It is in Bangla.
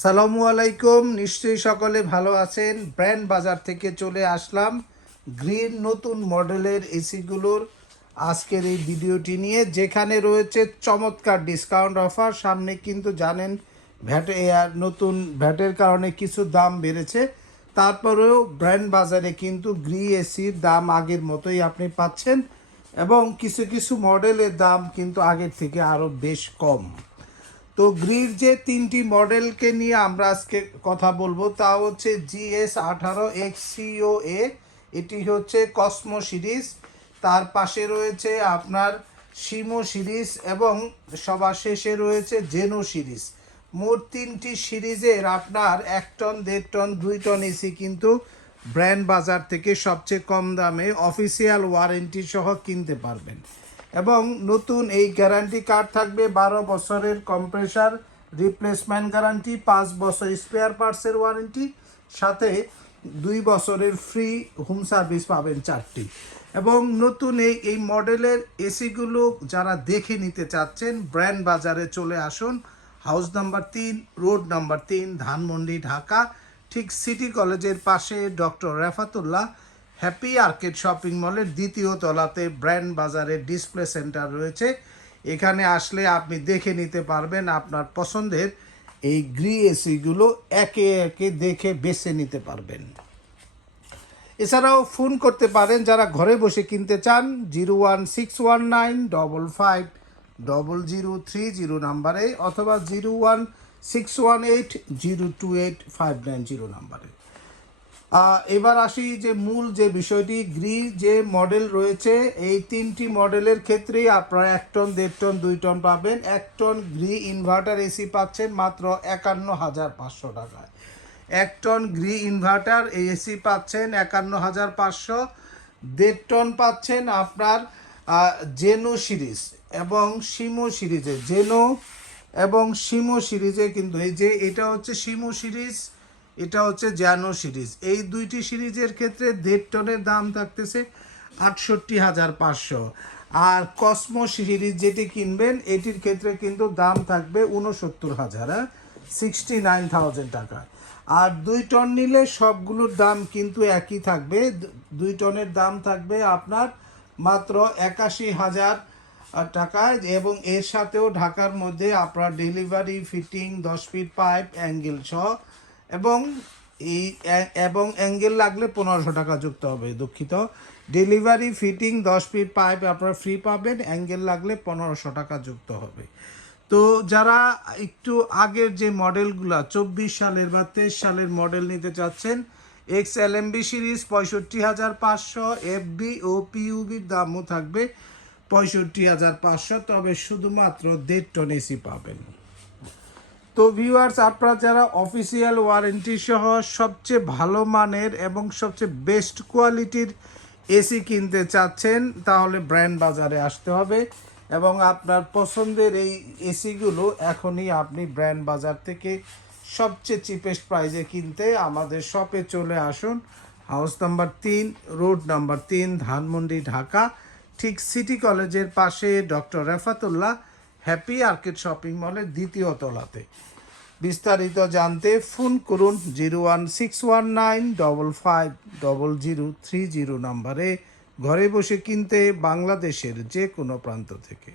সালামু আলাইকুম, নিশ্চয়ই সকলে ভালো আছেন। ব্র্যান্ড বাজার থেকে চলে আসলাম গ্রিন নতুন মডেলের এসিগুলোর আজকের এই ভিডিওটি নিয়ে, যেখানে রয়েছে চমৎকার ডিসকাউন্ট অফার সামনে কিন্তু জানেন, ভ্যাট এয়ার নতুন ভ্যাটের কারণে কিছু দাম বেড়েছে। তারপরেও ব্র্যান্ড বাজারে কিন্তু গ্রি এসির দাম আগের মতোই আপনি পাচ্ছেন এবং কিছু কিছু মডেলের দাম কিন্তু আগের থেকে আরও বেশ কম। তো গ্রির যে তিনটি মডেলকে নিয়ে আমরা আজকে কথা বলব, তা হচ্ছে জিএস আঠারো এক্স সিও এ, এটি হচ্ছে কসমো সিরিজ, তার পাশে রয়েছে আপনার সিমো সিরিজ এবং সবার শেষে রয়েছে জেনো সিরিজ। মোট তিনটি সিরিজের আপনার এক টন, দেড় টন, দুই টন এসি কিন্তু ব্র্যান্ড বাজার থেকে সবচেয়ে কম দামে অফিসিয়াল ওয়ারেন্টি সহ কিনতে পারবেন। এবং নতুন এই গ্যারান্টি কার্ড থাকবে বারো বছরের কম্প্রেসার রিপ্লেসমেন্ট গ্যারান্টি পাঁচ বছর স্পেয়ার পার্টসের ওয়ারেন্টি সাথে দুই বছরের ফ্রি হোম সার্ভিস পাবেন চারটি। এবং নতুন এই এই মডেলের এসিগুলো যারা দেখে নিতে চাচ্ছেন ব্র্যান্ড বাজারে চলে আসুন। হাউস নাম্বার তিন রোড নাম্বার তিন, ধানমন্ডি, ঢাকা। ঠিক সিটি কলেজের পাশে doctor Refatullah. Happy Arcade shopping মলের দ্বিতীয় তলাতে ব্র্যান্ড বাজারের ডিসপ্লে সেন্টার রয়েছে। এখানে আসলে আপনি দেখে নিতে পারবেন আপনার পছন্দের এই গ্রি এসিগুলো একে একে দেখে বেছে নিতে পারবেন। এছাড়াও ফোন করতে পারেন যারা ঘরে বসে কিনতে চান, zero one six one nine double five double zero three zero নাম্বারে অথবা zero one six one eight zero two eight five nine zero নাম্বারে। এবার আসি যে মূল যে বিষয়টি গ্রি যে মডেল রয়েছে, এই তিনটি মডেলের ক্ষেত্রেই আপনারা এক টন, দেড় টন, দুই টন পাবেন। এক টন গ্রি ইনভার্টার এসি পাচ্ছেন মাত্র একান্ন হাজার পাঁচশো টাকায়। এক টন গ্রি ইনভার্টার এসি পাচ্ছেন একান্ন হাজার পাঁচশো। দেড় টন পাচ্ছেন আপনার জেনো সিরিজ এবং সিমো সিরিজে জেনো এবং সিমো সিরিজে কিন্তু এই যে, এটা হচ্ছে সিমো সিরিজ। এটা হচ্ছে জ্যানো সিরিজ। এই দুইটি সিরিজের ক্ষেত্রে দেড় টনের দাম থাকতেছে আটষট্টি হাজার পাঁচশো। আর কসমো সিরিজ যেটি কিনবেন, এটির ক্ষেত্রে কিন্তু দাম থাকবে উনসত্তর হাজার সিক্সটি নাইন থাউজেন্ড টাকা। আর দুই টন নিলে সবগুলোর দাম কিন্তু একই থাকবে। দুই টনের দাম থাকবে আপনার মাত্র একাশি হাজার টাকায় এবং এর সাথেও ঢাকার মধ্যে আপনার ডেলিভারি ফিটিং দশ ফিট পাইপ অ্যাঙ্গেল সহ এবং এই এবং অ্যাঙ্গেল লাগলে পনেরোশো টাকা যুক্ত হবে, দুঃখিত। ডেলিভারি ফিটিং দশ ফিট পাইপ আপনারা ফ্রি পাবেন, অ্যাঙ্গেল লাগলে পনেরোশো টাকা যুক্ত হবে। তো যারা একটু আগের যে মডেলগুলো, চব্বিশ সালের বা তেইশ সালের মডেল নিতে চাচ্ছেন, X L M B series পঁয়ষট্টি হাজার পাঁচশো, এফ বি ও পিউবির দামও থাকবে পঁয়ষট্টি হাজার পাঁচশো, তবে শুধুমাত্র দেড় টন এসি পাবেন। তো ভিউয়ার্স আপনারা যারা অফিসিয়াল ওয়ারেন্টি সহ সবচেয়ে ভালো মানের এবং সবচেয়ে বেস্ট কোয়ালিটির এসি কিনতে চাচ্ছেন, তাহলে ব্র্যান্ড বাজারে আসতে হবে। এবং আপনার পছন্দের এই এসিগুলো এখনই আপনি ব্র্যান্ড বাজার থেকে সবচেয়ে চিপেস্ট প্রাইজে কিনতে আমাদের শপে চলে আসুন। হাউস নাম্বার তিন রোড নাম্বার তিন, ধানমন্ডি, ঢাকা। ঠিক সিটি কলেজের পাশে doctor Refatullah. Happy Arcade shopping মলের দ্বিতীয় তলাতে। বিস্তারিত জানতে ফোন করুন zero one six one nine double five double zero three zero নাম্বারে। ঘরে বসে কিনতে বাংলাদেশের যে কোনো প্রান্ত থেকে।